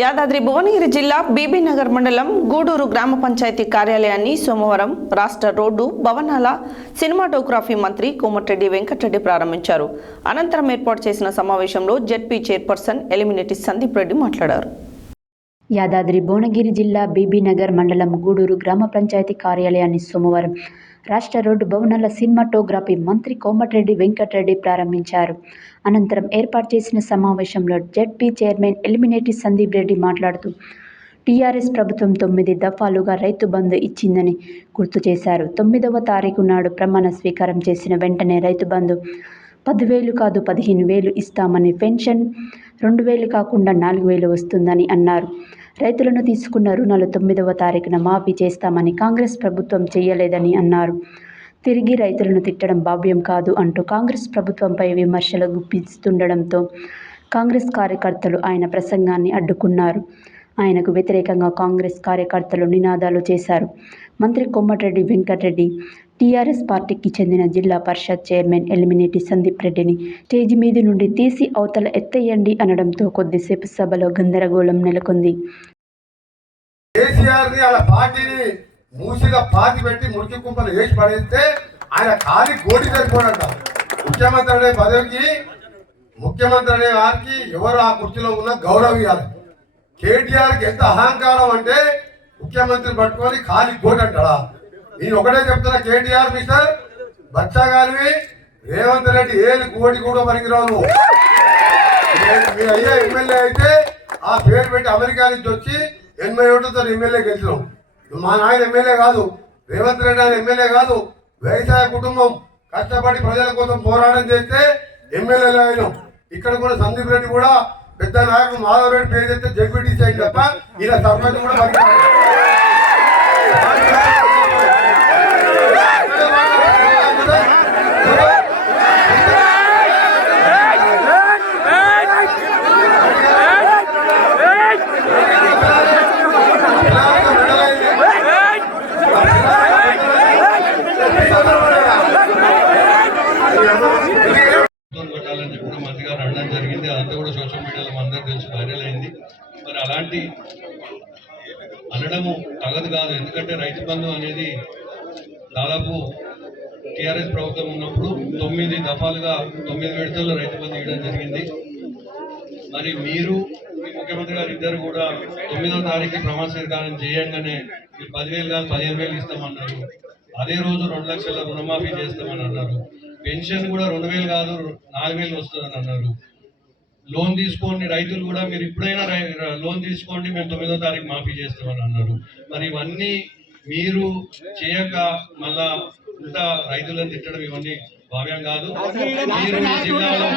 యాదాద్రి భువనగిరి జిల్లా బీబీనగర్ మండలం గూడూరు గ్రామ పంచాయతీ కార్యాలయాన్ని సోమవారం రాష్ట్ర రోడ్డు భవనాల సినిమాటోగ్రఫీ మంత్రి కోమటిరెడ్డి వెంకటరెడ్డి ప్రారంభించారు. అనంతరం ఏర్పాటు చేసిన సమావేశంలో జెడ్పీ చైర్పర్సన్ ఎలిమినేటి సందీప్ రెడ్డి మాట్లాడారు. యాదాద్రి భువనగిరి జిల్లా బీబీనగర్ మండలం గూడూరు గ్రామ పంచాయతీ కార్యాలయాన్ని సోమవారం రాష్ట్ర రోడ్డు భవనాల సినిమాటోగ్రఫీ మంత్రి కోమటిరెడ్డి వెంకటరెడ్డి ప్రారంభించారు. అనంతరం ఏర్పాటు చేసిన సమావేశంలో జెడ్పీ చైర్మన్ ఎలిమినేటి సందీప్ రెడ్డి మాట్లాడుతూ టీఆర్ఎస్ ప్రభుత్వం తొమ్మిది దఫాలుగా రైతు బంధు ఇచ్చిందని గుర్తు చేశారు. తొమ్మిదవ తారీఖు నాడు ప్రమాణ స్వీకారం చేసిన వెంటనే రైతు బంధు పదివేలు కాదు పదిహేను వేలు ఇస్తామని పెన్షన్ రెండు వేలు కాకుండా నాలుగు వేలు వస్తుందని అన్నారు. రైతులను తీసుకున్న రుణాలు తొమ్మిదవ తారీఖున మాఫీ చేస్తామని కాంగ్రెస్ ప్రభుత్వం చేయలేదని అన్నారు. తిరిగి రైతులను తిట్టడం భావ్యం కాదు అంటూ కాంగ్రెస్ ప్రభుత్వంపై విమర్శలు గుప్పిస్తుండడంతో కాంగ్రెస్ కార్యకర్తలు ఆయన ప్రసంగాన్ని అడ్డుకున్నారు. ఆయనకు వ్యతిరేకంగా కాంగ్రెస్ కార్యకర్తలు నినాదాలు చేశారు. మంత్రి కొమ్మటిరెడ్డి వెంకటరెడ్డి టీఆర్ఎస్ పార్టీకి చెందిన జిల్లా పరిషత్ చైర్మన్ ఎలిమినేటి సందీప్ రెడ్డిని స్టేజి మీద నుండి తీసి అవతల ఎత్తేయండి అనడంతో కొద్దిసేపు సభలో గందరగోళం నెలకొంది. కేసీఆర్ అలా పార్టీని మూసిగా పాతి పెట్టి మురికి కుంపలు వేసి పడేస్తే ఆయన ఖాళీ గోటి సరిపోడంట. ముఖ్యమంత్రి అనే పదవికి ముఖ్యమంత్రి అనే వారికి ఎవరు ఆ కుర్చీలో ఉన్న గౌరవం ఇవ్వాలి కేటీఆర్కి ఎంత అహంకారం అంటే ముఖ్యమంత్రి పట్టుకొని ఖాళీ కోటి అంటాడా నేను ఒకటే చెప్తున్నా కేటీఆర్ మిస్టర్ బచ్చాగాలివి రేవంత్ రెడ్డి ఏది కోటి కూడా పనికిరావు మీ- అయ్యా అయ్యే ఎమ్మెల్యే అయితే ఆ పేరు పెట్టి అమెరికా నుంచి వచ్చి ఎనభై ఓట్లతో ఎమ్మెల్యే గెలిచినాం. మా నాయన ఎమ్మెల్యే కాదు రేవంత్ రెడ్డి ఆయన ఎమ్మెల్యే కాదు వ్యవసాయ కుటుంబం కష్టపడి ప్రజల కోసం పోరాటం చేస్తే ఎమ్మెల్యేలు అయినాం. ఇక్కడ కూడా సందీప్ రెడ్డి కూడా పెద్ద నాయకుడు మాధవ్ రెడ్డి పేరు చెప్తే జడ్పీటీసీ అయింది తప్ప ఈయన సర్పంచ్ కూడా పనికిరాడు. ఫోన్ కొట్టాలని చెప్పి కూడా మంత్రి గారు అనడం జరిగింది అదంతా కూడా సోషల్ మీడియాలో అందరూ తెలిసి వైరల్ అయింది మరి అలాంటి అనడము తగదు కాదు ఎందుకంటే రైతు బంధు అనేది దాదాపు టీఆర్ఎస్ ప్రభుత్వం ఉన్నప్పుడు తొమ్మిది దఫాలుగా తొమ్మిది విడతల్లో రైతు బంధు ఇవ్వడం జరిగింది. మరి మీరు మీ ముఖ్యమంత్రి గారు ఇద్దరు కూడా తొమ్మిదో తారీఖు ప్రమాణ స్వీకారం చేయంగానే మీరు పదివేలు కాదు పదిహేను వేలు ఇస్తామన్నారు. అదే రోజు రెండు లక్షల రుణమాఫీ చేస్తామని అన్నారు. పెన్షన్ కూడా రెండు వేలు కాదు నాలుగు వేలు వస్తుందని అన్నారు. లోన్ తీసుకోండి రైతులు కూడా మీరు ఇప్పుడైనా రై- లోన్ తీసుకోండి మేము తొమ్మిదో తారీఖు మాఫీ చేస్తామని అన్నారు. మరి ఇవన్నీ మీరు చేయక మళ్ళా ఇంత రైతులను తిట్టడం ఇవన్నీ భావ్యం కాదు మీరు జిల్లాలో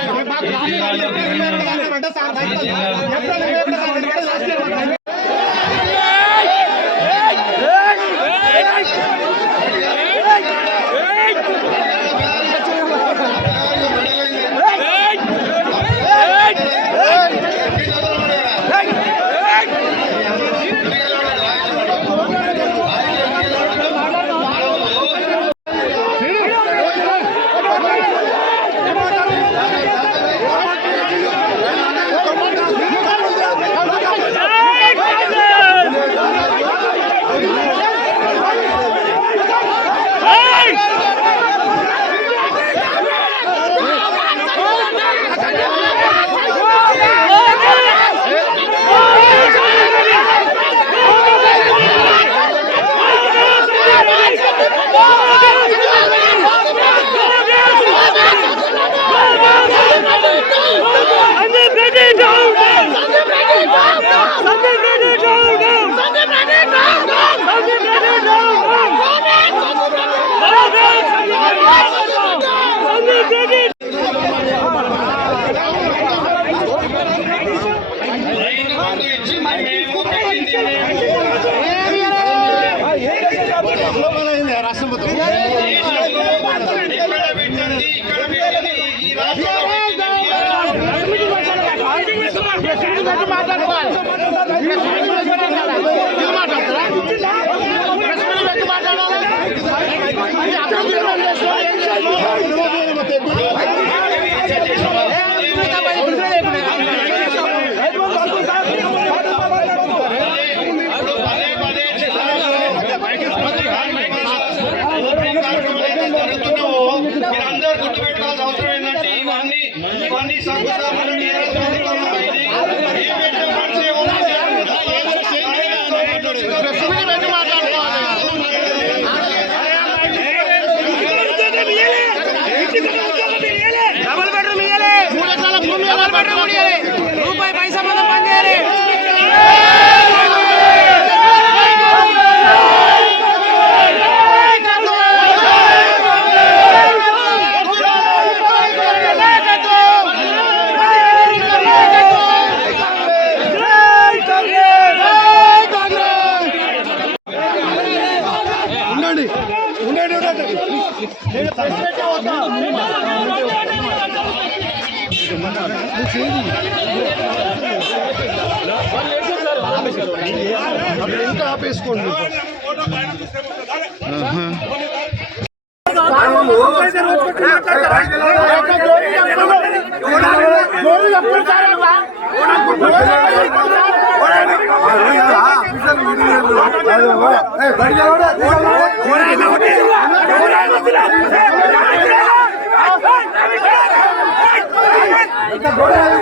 Go down!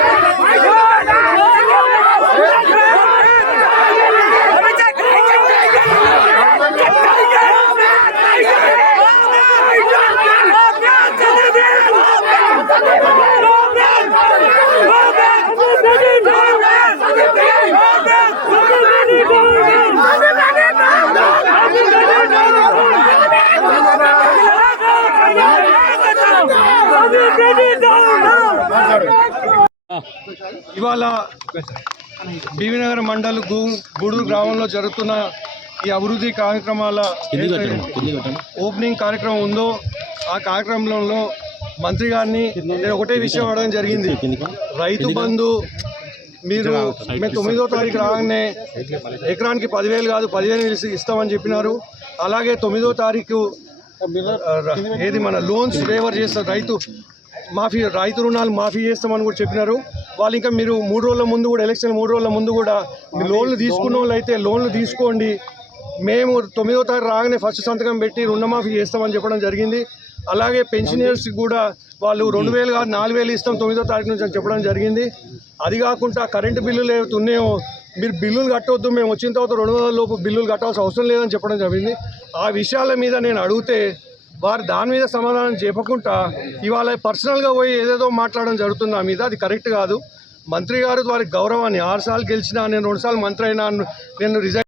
ఇవాళ బీవీనగర్ మండల్ గూ- గూడూరు గ్రామంలో జరుగుతున్న ఈ అభివృద్ధి కార్యక్రమాల ఓపెనింగ్ కార్యక్రమం ఉందో ఆ కార్యక్రమంలో మంత్రి గారిని నేను ఒకటే విషయం అడగడం జరిగింది. రైతు బంధు మీరు మేము తొమ్మిదో తారీఖు రాగానే ఎకరానికి పదివేలు కాదు పదివేలు ఇస్- ఇస్తామని చెప్పినారు. అలాగే తొమ్మిదో తారీఖు ఏది మన లోన్స్ ఫేవర్ చేస్తారు రైతు మాఫీ రైతు రుణాలు మాఫీ చేస్తామని కూడా చెప్పినారు. వాళ్ళు ఇంకా మీరు మూడు రోజుల ముందు కూడా ఎలక్షన్ మూడు రోజుల ముందు కూడా లోన్లు తీసుకున్న వాళ్ళు అయితే లోన్లు తీసుకోండి. మేము తొమ్మిదో తారీఖు రాగానే ఫస్ట్ సంతకం పెట్టి రుణమాఫీ చేస్తామని చెప్పడం జరిగింది. అలాగే పెన్షనర్స్ కూడా వాళ్ళు రెండు వేలు కాదు నాలుగు వేలు ఇస్తాం తొమ్మిదో తారీఖు నుంచి అని చెప్పడం జరిగింది. అది కాకుండా కరెంటు బిల్లులు ఏవైతే ఉన్నాయో మీరు బిల్లులు కట్టవద్దు మేము వచ్చిన తర్వాత రెండు వందల లోపు బిల్లులు కట్టాల్సిన అవసరం లేదని చెప్పడం జరిగింది. ఆ విషయాల మీద నేను అడిగితే వారు దాని మీద సమాధానం చెప్పకుండా ఇవాళ పర్సనల్గా పోయి ఏదేదో మాట్లాడడం జరుగుతుంది మీద అది కరెక్ట్ కాదు. మంత్రి గారు వారి గౌరవాన్ని ఆరు సార్లు గెలిచినా నేను రెండు సార్లు మంత్రి అయినా నేను రిజైన్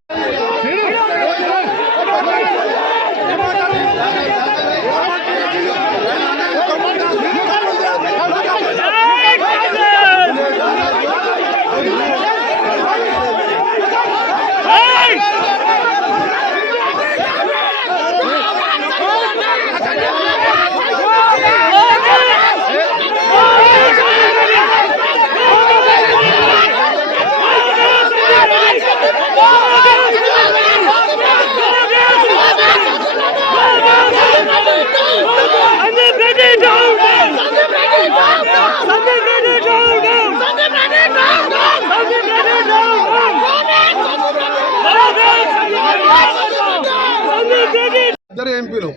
ఇద్దరు ఎంపీలు.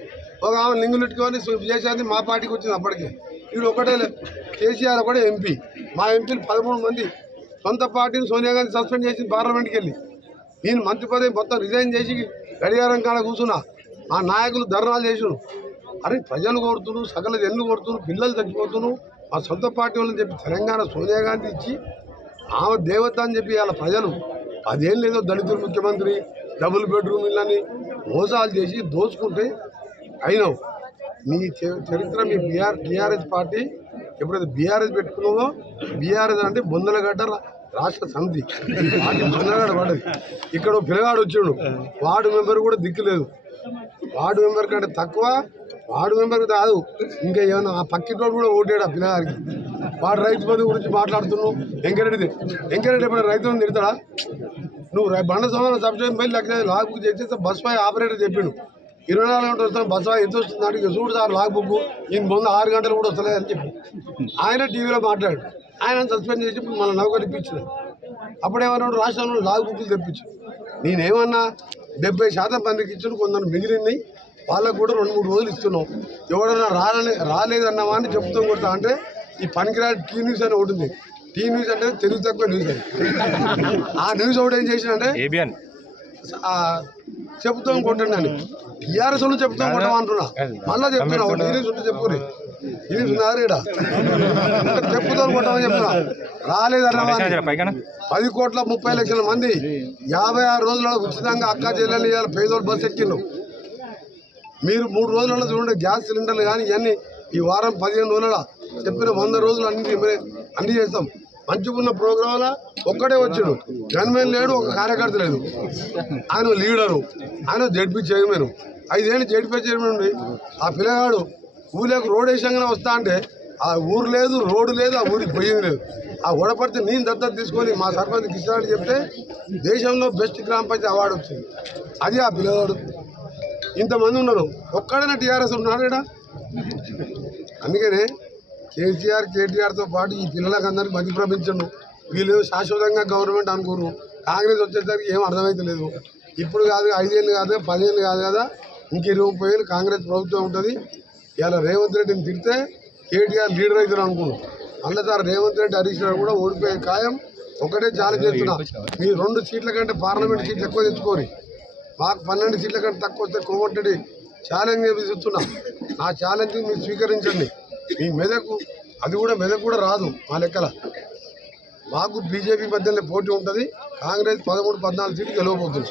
ఒక ఆమె లింగులెట్టుకొని విజయశాంతి మా పార్టీకి వచ్చింది అప్పటికి. వీడు ఒకటే కేసీఆర్ ఒకటే ఎంపీ. మా ఎంపీలు పదమూడు మంది. సొంత పార్టీని సోనియా గాంధీ సస్పెండ్ చేసి పార్లమెంట్కి వెళ్ళి నేను మంత్రి పదవి మొత్తం రిజైన్ చేసి గడియారం కాడ కూర్చున్నా. మా నాయకులు ధర్నాలు చేసిన అరే ప్రజలు కోరుతున్నారు సకల జన్లు కొడుతున్నారు పిల్లలు చచ్చిపోతున్నారు మా సొంత పార్టీ వాళ్ళని చెప్పి తెలంగాణ సోనియా గాంధీ ఇచ్చి ఆమె దేవత అని చెప్పి వాళ్ళ ప్రజలు. అదేం లేదో దళితులు ముఖ్యమంత్రి. డబుల్ బెడ్రూమ్ ఇళ్ళని మోసాలు చేసి దోచుకుంటే అయినావు. మీ చరిత్ర మీ బీఆర్ టీఆర్ఎస్ పార్టీ ఎప్పుడైతే బీఆర్ఎస్ పెట్టుకున్నావో బీఆర్ఎస్ అంటే బొందలగడ్డ రాష్ట్ర సమితి. పార్టీ బొందలగడ్డ పడ్డది. ఇక్కడ పిల్లగాడు వచ్చాడు. వార్డు మెంబర్ కూడా దిక్కులేదు వార్డు మెంబర్ కంటే తక్కువ వార్డు మెంబర్ కాదు. ఇంకా ఏమన్నా ఆ పక్కింటోడు కూడా ఓటాడు ఆ పిల్లగారికి వాడు రైతు బంధు గురించి మాట్లాడుతున్నావు వెంకరెడ్డి వెంకరెడ్డి ఎప్పుడైనా రైతులను తిడతాడా? నువ్వు బండ సమానం సబ్సిడీ పోయి లెక్క లాగ్ బుక్ చేస్తే బస్ పై ఆపరేటర్ చెప్పిండు. ఇరవై నాలుగు గంటలు వస్తాను బస్ ఎంత వస్తుంది అంటే ఇక చూడు సార్ లాగ్ బుక్ ఈయన ముందు ఆరు గంటలు కూడా వస్తలేదు అని చెప్పి ఆయన టీవీలో మాట్లాడు ఆయన సస్పెండ్ చేసి మన నౌకరు ఇప్పించిన అప్పుడేమన్నాడు రాష్ట్రంలో లాగ్ బుక్లు తెప్పించు నేనేమన్నా డెబ్బై శాతం మందికి ఇచ్చిన కొందరు మిగిలింది వాళ్ళకు కూడా రెండు మూడు రోజులు ఇస్తున్నాం. ఎవడన్నా రాలే రాలేదన్నావా అని చెప్తూ కొడతా అంటే ఈ పనికిరాడు టీ న్యూస్ అని ఒకటి ఉంది. టీ న్యూస్ అంటే తెలుగు తక్కువ న్యూస్ అది. ఆ న్యూస్ ఒకటి ఏం చేసినంటే ఆ, చెప్తాం కొట్టండి టీఆర్ఎస్ వాళ్ళు చెప్తాం కొట్టమంటున్నా మళ్ళీ చెప్తున్నా ఒకటి న్యూస్ ఉంటే చెప్పుకోరు తీసుకున్నారు ఈడ చెప్పుతో కొట్టమని చెప్పిన రాలేదన్న పది కోట్ల ముప్పై లక్షల మంది యాభై ఆరు రోజులలో ఉచితంగా అక్క చెల్లెలు ఇవాళ పేదోళ్ళు బస్సు ఎక్కిండు మీరు మూడు రోజులలో చూడండి గ్యాస్ సిలిండర్లు కానీ ఇవన్నీ ఈ వారం పదిహేను రోజుల చెప్పిన వంద రోజులు అన్ని అన్ని చేస్తాం. మంచిగున్న ప్రోగ్రాంల ఒక్కడే వచ్చాడు. గన్మెన్ లేడు ఒక కార్యకర్త లేదు. ఆయన లీడరు ఆయన జడ్పీ చైర్మన్. ఐదేళ్ళు జడ్పీ చైర్మన్ ఉండి ఆ పిల్లగాడు ఊళ్ళోకి రోడ్ వేసంగానే వస్తా అంటే ఆ ఊరు లేదు రోడ్డు లేదు ఆ ఊరికి పోయింది లేదు. ఆ గొడపడితే నేను దత్తత తీసుకొని మా సర్పంచ్ కిషాన్ చెప్తే దేశంలో బెస్ట్ గ్రామ పంచాయతీ అవార్డు వచ్చింది. అది ఆ పిల్లగాడు. ఇంతమంది ఉన్నారు. ఒక్కడైనా టీఆర్ఎస్ ఉన్నాడు అందుకనే కేసీఆర్ కేటీఆర్తో పాటు ఈ పిల్లలకు అందరికి మధ్య ప్రపంచండు వీళ్ళు శాశ్వతంగా గవర్నమెంట్ అనుకోరు. కాంగ్రెస్ వచ్చేసరికి ఏం అర్థమైతలేదు ఇప్పుడు కాదు ఐదేళ్ళు కాదు పదిహేను కాదు కదా. ఇంక ఇరవై ముప్పై ఏళ్ళు కాంగ్రెస్ ప్రభుత్వం ఉంటుంది. ఇలా రేవంత్ రెడ్డిని తిడితే కేటీఆర్ లీడర్ అవుతారు అనుకున్నాం మళ్ళీ సార్ రేవంత్ రెడ్డి హరీష్ రావు కూడా ఓడిపోయే ఖాయం ఒకటే ఛాలెంజ్ చేస్తున్నా. మీ రెండు సీట్ల కంటే పార్లమెంట్ సీట్లు ఎక్కువ తెచ్చుకోరి. మాకు పన్నెండు సీట్ల కంటే తక్కువ వస్తే కోమటిరెడ్డి ఛాలెంజ్ చేపిస్తున్నా ఆ ఛాలెంజ్ మీరు స్వీకరించండి. మీ మెదకు అది కూడా మెదకు కూడా రాదు మా లెక్కల. మాకు బీజేపీ మధ్యలో పోటీ ఉంటుంది కాంగ్రెస్ పదమూడు పద్నాలుగు సీట్లు గెలవబోతుంది.